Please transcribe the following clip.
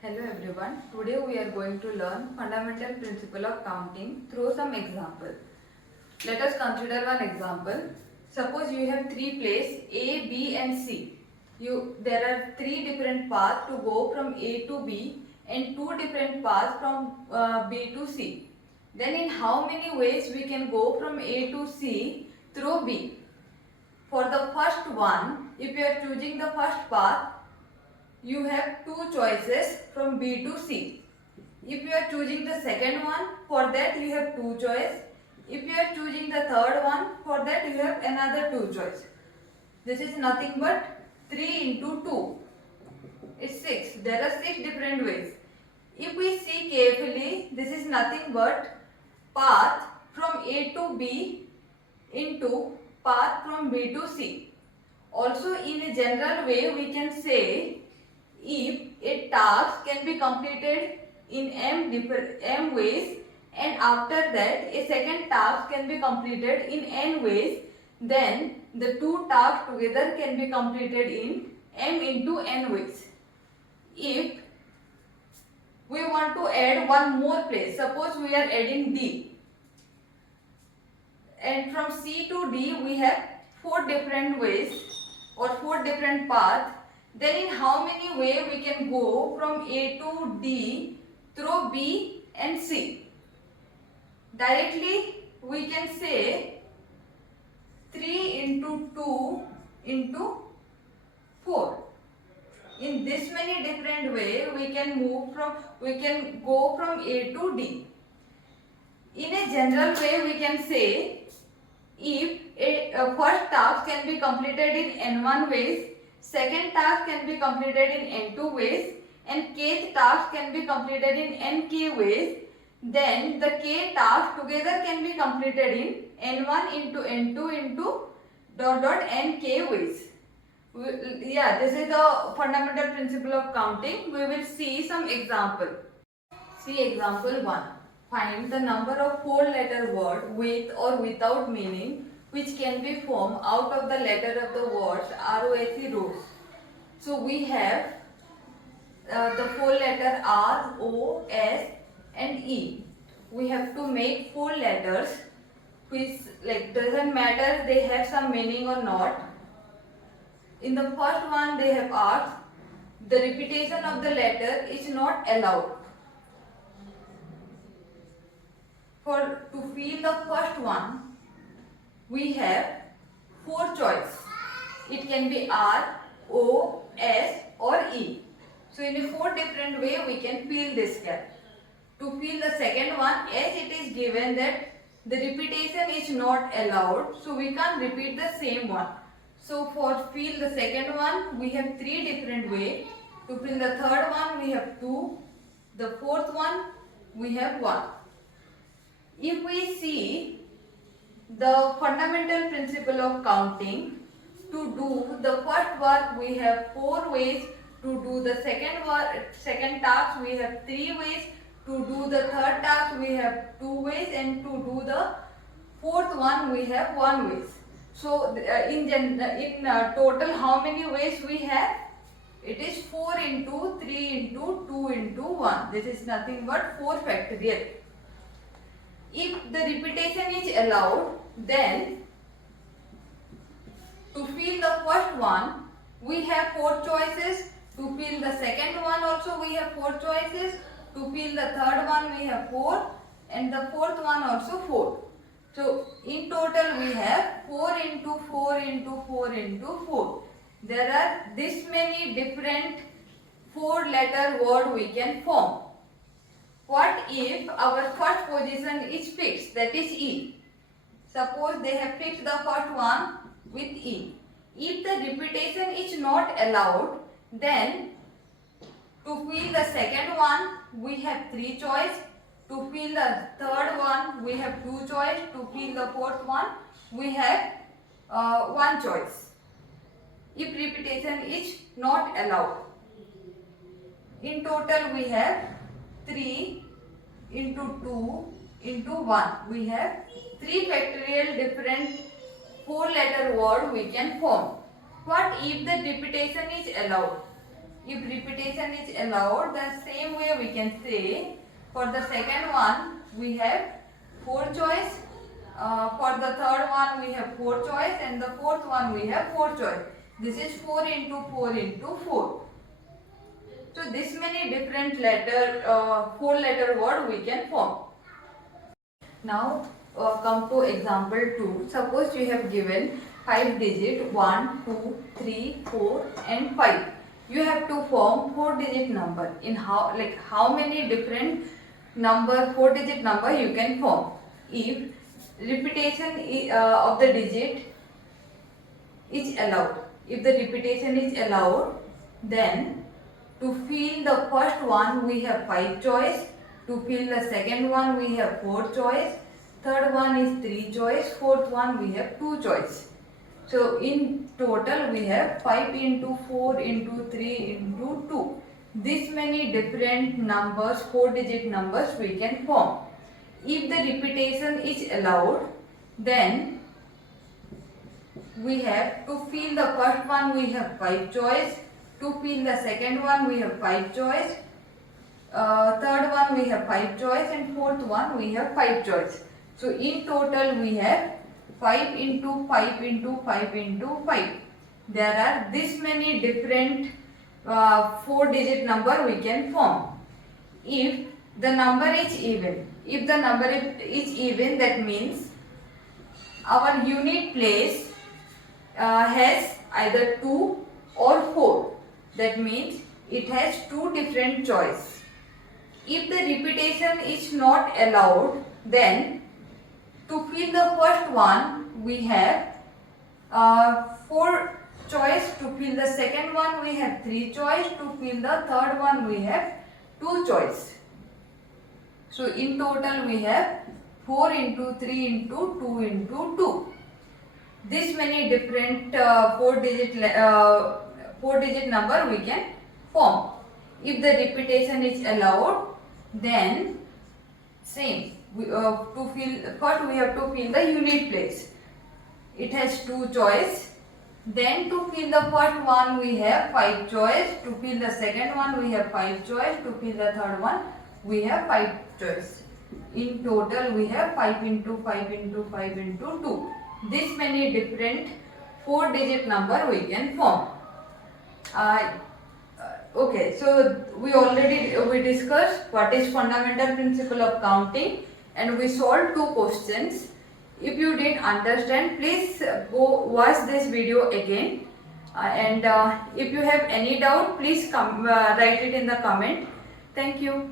Hello everyone. Today we are going to learn fundamental principle of counting through some example. Let us consider one example. Suppose you have three places A, B and C. There are three different paths to go from A to B and two different paths from B to C. Then in how many ways we can go from A to C through B? For the first one, if you are choosing the first path, you have two choices from B to C. If you are choosing the second one, for that you have two choices. If you are choosing the third one, for that you have another two choices. This is nothing but 3 into 2. It's 6. There are 6 different ways. If we see carefully, this is nothing but path from A to B into path from B to C. Also in a general way we can say if a task can be completed in m ways and after that a second task can be completed in n ways, then the two tasks together can be completed in m into n ways. If we want to add one more place, suppose we are adding D, and from C to D we have 4 different ways or 4 different paths. Then in how many ways we can go from A to D through B and C? Directly we can say 3 into 2 into 4. In this many different ways we can go from A to D. In a general way we can say if a first task can be completed in n1 ways, second task can be completed in n2 ways and kth task can be completed in nk ways, then the k task together can be completed in n1 into n2 into ... nk ways. This is the fundamental principle of counting. We will see some example. See example 1. Find the number of 4-letter word with or without meaning which can be formed out of the letter of the words ROAC rows. So we have the 4 letter R, O, S and E. We have to make 4 letters which doesn't matter they have some meaning or not. In the first one they have asked the repetition of the letter is not allowed. To fill the first one, we have 4 choices. It can be R, O, S or E. So in a 4 different way we can fill this gap. To fill the second one, as it is given that the repetition is not allowed, so we can't repeat the same one. So for fill the second one, we have 3 different ways. To fill the third one, we have 2. The fourth one, we have 1. If we see the fundamental principle of counting, to do the first work we have 4 ways, to do the second task we have 3 ways, to do the third task we have 2 ways and to do the fourth one we have 1 ways. So in total how many ways we have? It is 4 into 3 into 2 into 1. This is nothing but 4 factorial. If the repetition is allowed, then to fill the first one we have 4 choices. To fill the second one also we have 4 choices. To fill the third one we have 4 and the fourth one also 4. So in total we have 4 into 4 into 4 into 4. There are this many different 4-letter word we can form. What if our first position is fixed, that is E? Suppose they have fixed the first one with E. If the repetition is not allowed, then to fill the second one we have 3 choices. To fill the third one we have 2 choices. To fill the fourth one we have 1 choice. If repetition is not allowed. In total we have 3 into 2 into 1. We have 3 factorial different 4-letter word we can form. What if the repetition is allowed? If repetition is allowed, then same way we can say for the second one we have 4 choice, for the third one we have 4 choice, and the fourth one we have 4 choice. This is 4 into 4 into 4. So this many different letter, 4 letter word we can form. Now come to example 2. Suppose you have given 5 digit 1, 2, 3, 4 and 5. You have to form 4 digit number. In how many different number, 4 digit number you can form. If repetition of the digit is allowed. If the repetition is allowed, then to fill the first one we have 5 choice. To fill the second one we have 4 choice. Third one is 3 choice. Fourth one we have 2 choice. So in total we have 5 into 4 into 3 into 2. This many different numbers, 4 digit numbers we can form. If the repetition is allowed, then we have to fill the first one we have 5 choice. To fill the second one we have 5 choice. Third one we have 5 choice, and fourth one we have 5 choice. So in total we have 5 into 5 into 5 into 5. There are this many different 4 digit number we can form. If the number is even, that means our unit place has either 2 or 4. That means it has 2 different choice. If the repetition is not allowed, then to fill the first one we have 4 choice. To fill the second one we have 3 choice. To fill the third one we have 2 choice. So in total we have 4 into 3 into 2 into 2. This many different 4 digit number we can form. If the repetition is allowed, then same. First we have to fill the unit place. It has 2 choice. Then to fill the first one we have 5 choice. To fill the second one we have 5 choice. To fill the third one we have 5 choice. In total we have 5 into 5 into 5 into 2. This many different 4 digit number we can form. Okay, so we discussed what is fundamental principle of counting, and we solved 2 questions. If you didn't understand, please go watch this video again, and if you have any doubt, please write it in the comment. Thank you.